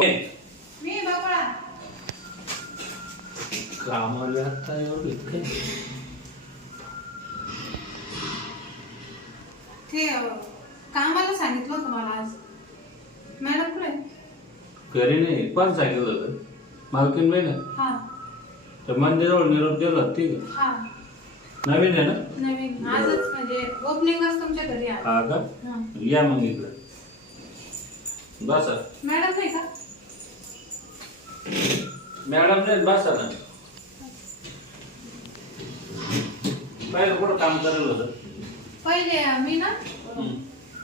मी बाबा कामाला आता एवढं काय ते कामाला सांगितलं होतं मला आज मॅडम कुठे घरी नाही पण सांगितलं होतं मालकीन बाई ना हा तर मंदिरावर निरोप दिला ठीक आहे हा नवीन आहे ना नवीन आजच म्हणजे ओपनिंगच तुमच्या घरी आहे हा का हा या मग इकडं बसा मॅडम नाही का मॅडम नाही बसा ना पहिलं कुठं काम करायला होतं पहिले मी ना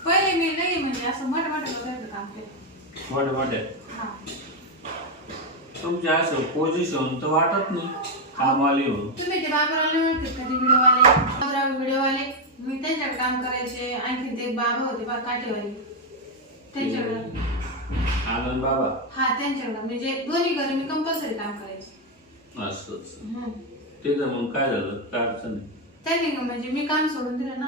पहिले मी नाही म्हणजे असं मोठं मोठं करायचं काम केलं मोठे मोठे हा तुमच्या असं पोझिशन तर वाटत नाही कामवाली होऊन तुम्ही ते बाबरावला ओळखते कधी व्हिडिओवाले मी त्यांच्याकडे काम करायचे आणखी ते बाबा होते बा काठेवाले त्यांच्याकडे आनंद बाबा हा त्यांच्याकडे म्हणजे दोन्ही घरी मी कंपल्सरी काम करायचे असं ते तर मग काय झालं काय अडचण नाही त्यांनी म्हणजे मी काम सोडून दिलं ना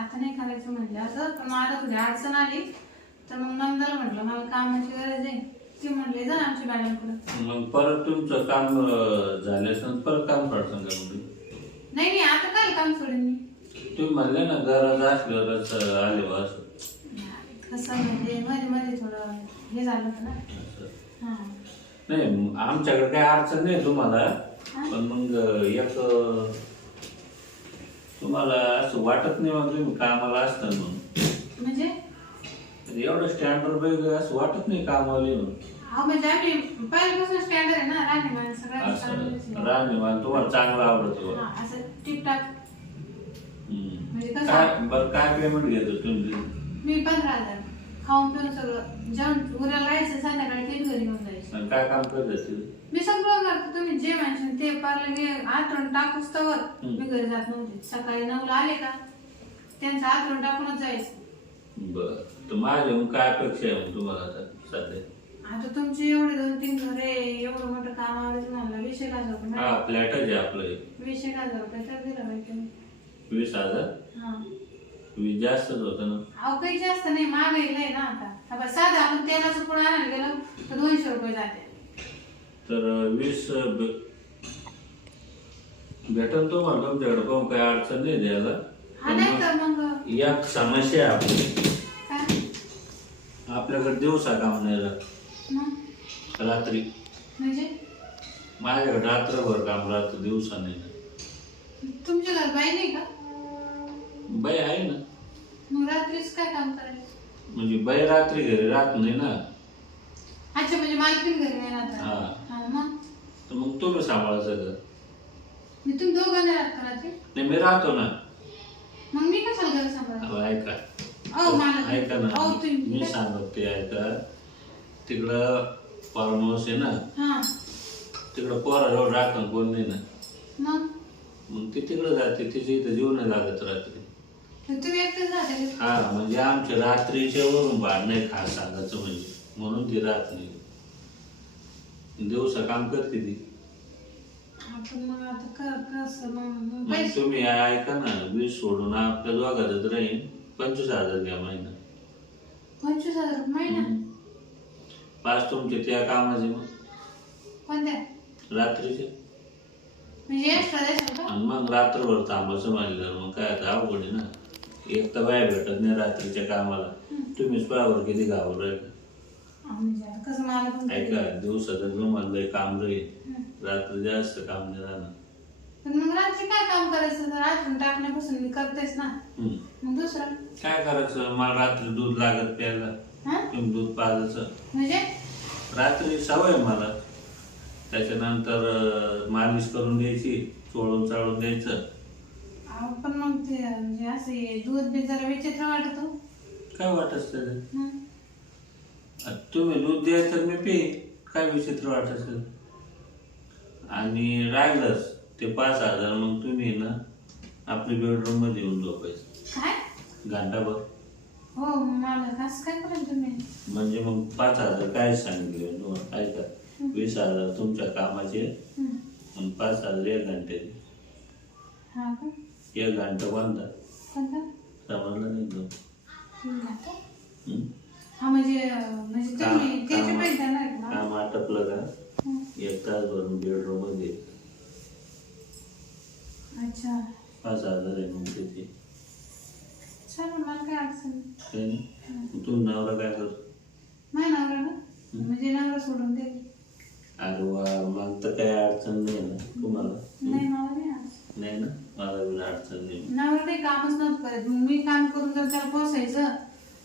आता नाही करायचं म्हणजे असं पण मला थोडी अडचण आली तर मग नंदला म्हटलं मला कामाची गरज आहे ती म्हणले जा आमच्या मॅडमकडे मग परत तुमचं काम झाल्यास परत काम करता का मग नाही आता काय काम सोडेन मी तुम्ही म्हणले ना गरज असल्यावरच आले बा असं कसं म्हणजे मध्ये मध्ये थोडं हे झालं होतं ना हा नाही आमच्याकडे काही अडचण नाही तुम्हाला पण मग एक तुम्हाला असं वाटत नाही मग तुम्ही कामाला असता म्हणून म्हणजे एवढं स्टँडर्ड वेगळं असं वाटत नाही कामाला म्हणून हा म्हणजे आम्ही पहिल्यापासून स्टँडर्ड आहे ना राहणीमान सगळं असं राहणीमान तुम्हाला चांगलं आवडतं असं टिपटाप म्हणजे कसं काय बरं काय पेमेंट घेतो तुम्ही मी 15,000 खाऊन पिऊन सगळं जेवण उद्याला राहायचं संध्याकाळी 3 घरी घेऊन जायचं आणि काय काम करत असतील मी सगळं करतो तुम्ही जे म्हणशील ते पार्लं गे आतून टाकूस तवर मी घरी जात नव्हते सकाळी 9ला आले का त्यांचं आतून टाकूनच जायचं बर तर माझ्या मग काय अपेक्षा आहे मग तुम्हाला आता सध्या आता तुमची एवढे 2-3 घरे एवढं मोठं काम आलं तुम्हाला 20,000 रुपये हा फ्लॅटच आहे आपलं 20,000 रुपये तर दिलं पाहिजे 20,000 हा 20 जास्तच होतं ना अहो काही जास्त नाही महागाईला आहे ना आता साधं आपण तेलाचं पुढे आणायला गेलो तर 200 रुपये जाते तर 20 भेटल तो मला तुमच्याकडे पाहून काही अडचण नाही द्यायला हा नाही तर मग एक समस्या आहे आपली काय आपल्याकडे दिवसा काम नाही राहत मग रात्री म्हणजे माझ्याकडे रात्रभर काम राहतं दिवसा नाही ना तुमच्या घर बाई नाही का बाई आहे ना मग रात्रीच काय काम करायचं म्हणजे बाई रात्री घरी राहत नाही ना अच्छा म्हणजे मालकीन घरी नाही राहत हा हा मग तर मग तुम्ही सांभाळायचं का मी तुम्ही दोघं नाही राहत का रात्री नाही मी राहतो ना मग मी कशाला घर सांभाळा अहो, ऐका अहो मला ऐका ना अहो मी तुम्ही सांगत ते ऐका तिकडं फार्म हाऊस आहे ना हा तिकडं पोराजवळ राखण कोण नाही ना मग मग ती तिकडं जाते तिच्या इथं जीवन लागत रात्री तुम्ही एकटेच राहते हा म्हणजे आमच्या रात्रीच्या वरून भाड नाही खास सांगायचं म्हणजे म्हणून ती राहत नाही दिवसा काम करते ती आपण मग आता कसं मग मग पैसे तुम्ही ऐका ना 20 सोडून आपल्या दोघातच राहीन 25,000 घ्या महिना 25,000 रुपये महिना 5 तुमचे त्या कामाचे मग कोणत्या रात्रीचे म्हणजे एक्स्ट्रा द्यायचं का आणि मग रात्रभर थांबायचं म्हणलं मग काय आता अवघड आहे ना एक तर बाहेर भेटत नाही रात्रीच्या कामाला तुम्हीच पायावर किती घाबरून राहिले म्हणजे आता कसं मला पण ऐका दिवसाचं तुम्हाला काम राहील रात्री जास्त काम नाही राहणार पण मग रात्री काय काम करायचं तर रात्री टाकण्यापासून मी करतेच ना मग दुसरं काय करायचं मला रात्री दूध लागत प्यायला तुम्ही दूध पाजायचं म्हणजे रात्री सवय आहे मला त्याच्यानंतर मालिश करून द्यायची चोळून चाळून द्यायचं पण मग ते म्हणजे असे दूध बी जरा विचित्र वाटतो काय वाटत तुम्ही दूध द्याय तर मी पे काय विचित्र वाटत आणि राहिलंच ते 5,000 मग तुम्ही ना आपल्या बेडरूम मध्ये येऊन झोपायचं काय घंटाभर हो मला कसं काय कराल तुम्ही म्हणजे मग 5,000 काय सांगितले तुम्हाला ऐका 20,000 तुमच्या कामाचे आणि 5,000 1 घंट्याचे हा का 1 घंटा बंदा कोणता समजलं नाही तो हा म्हणजे तुम्ही त्याचे पैसे देणार का अच्छा 5,000 आहे मग ते चल मला काय अडचण नाही. काही नाही. तू नवरा काय करतो? नाही नवरा ना म्हणजे नवरा सोडून दे. अरे वा, मग तर काही अडचण नाही ना तुम्हाला? नाही मला नाही अडचण. नाही ना, मला बी अडचण नाही. नवरा काही कामच नव्हतं करत, मग मी काम करून जर त्याला पोसायचं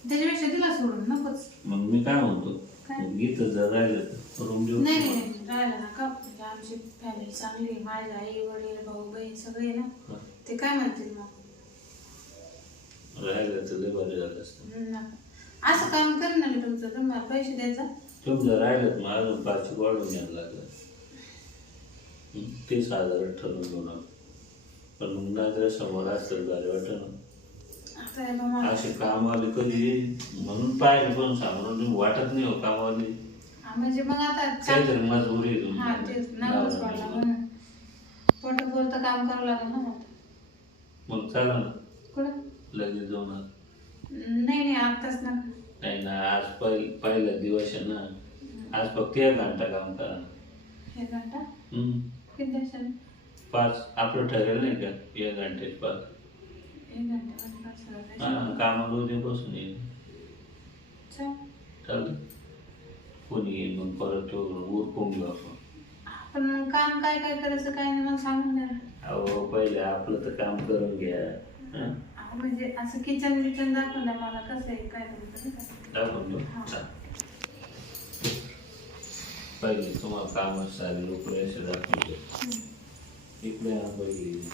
त्याच्यापेक्षा तिला सोडून नकोच. मग मी काय म्हणतो, काय? गीत जर राहिलं तर करून देऊ. नाही नाही नाही, राहिला नका. म्हणजे आमची फॅमिली चांगली आहे, माझे आई वडील भाऊ बहीण सगळे ना. ते काय म्हणतील मग? राहिलं तर लय बरं झालं असतं. नका. असं काम करेन ना मी तुमचं, तुम्हाला पैसे द्यायचा. तुमचं राहिलं मग अजून 5 वाढून घ्यायला लागलं. 30,000 ठरवून घेऊ. पण मग नजर समोर असतं बरं वाटतं ना. आता हे बघा, असे कामवाले कधी येईल म्हणून पाहिजे, पण सांगून वाटत नाही हो कामवाले. म्हणजे मग आता काहीतरी मजबुरी आहे हा तेच नवराच वाढला तुमची. म्हणून पोटापुरतं काम करावं लागेल ना मग. मग चला ना, कुठं? लगेच जाऊ ना. नाही नाही आत्ताच ना. नाही ना, आज पहिला दिवस आहे ना. आज फक्त 1 घंटा काम करा. 1 घंटा हम्म. किती दिवसाने? 5 आपलं ठरेल नाही का, 1 घंटे 5. 1 घंट्यामध्ये काय सगळं हा, त्याच्यात? कामाला उद्यापासून येईल. चल. चालेल. कोणी येईल मग परत उरकून घेऊ आपण. पण मग काम काय काय करायचं काय नाही मला सांगून द्या ना. अहो पहिले आपलं तर काम करून घ्या. हं? म्हणजे असं किचन बिचन दाखवून द्या मला कसं आहे काय करायचं नाही का? दाखवून देऊ? हा. चालेल. पहिले तुम्हाला कामच सारे लोक असे दाखवून देऊ. इकडे ना पहिले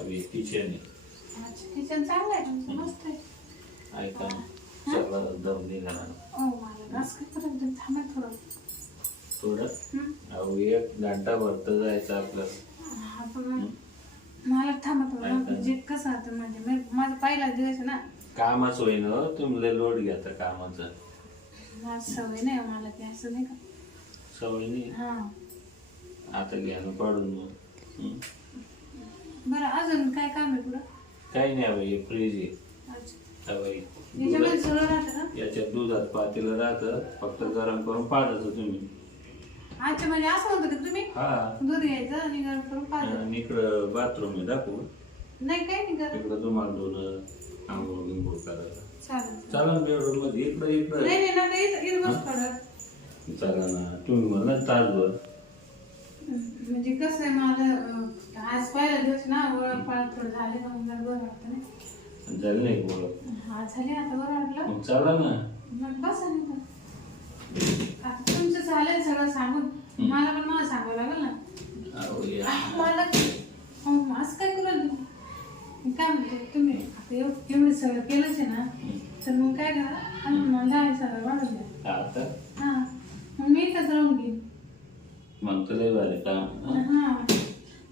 अभी किचन आहे. अच्छा किचन चांगलं आहे तुमचं, मस्त आहे. ऐका ना, सगळा दम निघाला. ओ मला घास काय करत थांबा थोडं. थोडं हं? अहो 1 घंटा भरत जायचं आपलं. हा पण मग मला थांबा थोडं. काय काय? म्हणजे कसं आता म्हणजे माझा पहिला दिवस आहे ना. कामच होईन हो, तुम्ही लय लोड घेता कामाचा. मला सवय नाही मला ते असं नाही का. सवय नाही. हा आता घ्यायला पाडून मग. हं? बरं अजून काय काम आहे पुढं? काही नाही बाई, हे फ्रीज आहे. अच्छा हा बाई, याच्यामध्ये सगळं राहतं का? याच्यात दुधात पातेलं राहतं, फक्त गरम करून पाजायचं तुम्ही. अच्छा म्हणजे असं म्हणतो का तुम्ही? हा. दूध घ्यायचं आणि गरम करून पाजायचं. आणि इकडं बाथरूम आहे, दाखवू. नाही काही नाही गरम. इकडं तुम्हाला दोन आंघोळ बिंघोळ करायला. चालेल चालेल बेडरूम मध्ये. इकडं नाही नाही ना इथं बस पडत. चला ना, तुम्ही म्हणला तासभर. म्हणजे कसं आहे मला आज पहिला दिवस ना ओळख पाळख थोडं झाले का मग मला बरं वाटतं नाही. झालं नाही बोलत. हा झाले आता बरं वाटलं. मग चला ना. मग बस आणि मग. आता तुमचं चालेल सगळं सांगून. मला पण मला सांगावं लागेल ना. अहो या. मला असं काय करू तुम्ही? काय म्हणते तुम्ही आता एवढं सगळं केलंच आहे ना, तर मग काय करा आणि मला हे सगळं वाढून द्या. आता हा मग मी इथंच राहून घेईन. मग तर लय भारी काम. हा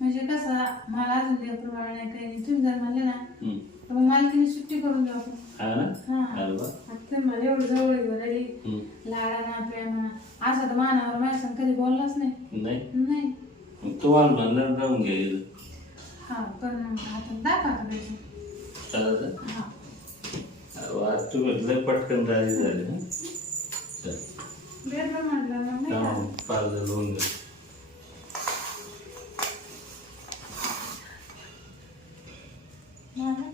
म्हणजे कसं मला अजून लेकरं बाळ नाही काही नाही. तुम्ही जर म्हणले ना हं. तर मग मला तिने सुट्टी करून द्या आपण. हा ना. हा अरे वा. आता मला एवढं जवळ घेऊन आली हं. लाडाना प्रेमाना. असं तर मानावर माझ्या संग कधी बोललाच नाही. नाही नाही मग तुम्हाला म्हणलं राहून घ्यायला. हा पण मग आता दाखवा आता त्याची. चालायचं. हा अहो, आज तुम्ही लय पटकन राजी झाले. हं? चल. बेडरूम म्हटलं मग नाही हा, का? पार्लर लावून घ्या. मला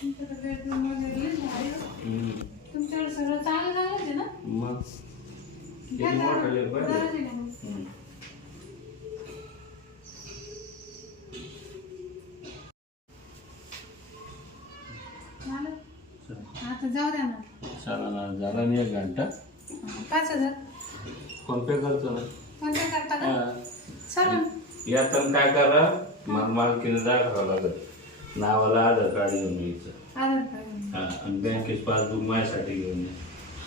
तुमच्याकडे बेडरूम वगैरे लई भारी आहे. हं. तुमच्याकडे सगळं चांगलं झालं आहे ना? मग किती काय मोठं झालं? लय बरं पाहिजे. आहे का मग? हं. झालं? चल. आता जाऊ द्या ना. चला ना, झाला नाही 1 घंटा. 5,000 फोन पे करतो ना. कोणत्या करता का? हा. चालेल. यातून काय करा, मला मालकीने दाखवावं लागत. नावाला आधार कार्ड घेऊन यायचं. आधार कार्ड. हा, आणि बँकेच पासबुक माझ्यासाठी घेऊन या.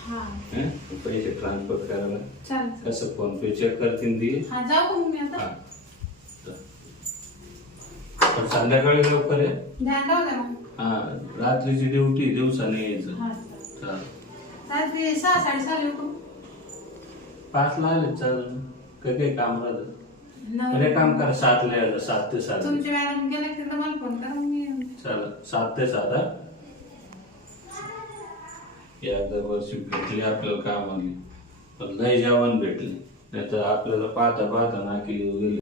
हा हं? पैसे ट्रान्सफर करायला चालेल. कसं फोन पे चेक करतील ती. हा जाऊ का मग मी आता? हा. पण संध्याकाळी लवकर आहे. ध्यान राहू द्या मग. हा, रात्रीची ड्युटी, दिवसाने यायचं. हा चालेल. रात्री 6 साडेसहाला येऊ का? 5ला आले चालेल. काही काम राहतं. नऊ. बरे काम करा, 7ला यायचं. 7 ते 7. तुमच्या मॅडम गेले तिकडे मला फोन करा मग मी येऊन. चालेल. 7 ते 7 हा. या दरवर्षी भेटली आपल्याला कामाली, पण लय जेवण भेटले. नाही तर आपल्याला पाहता पाहता ना की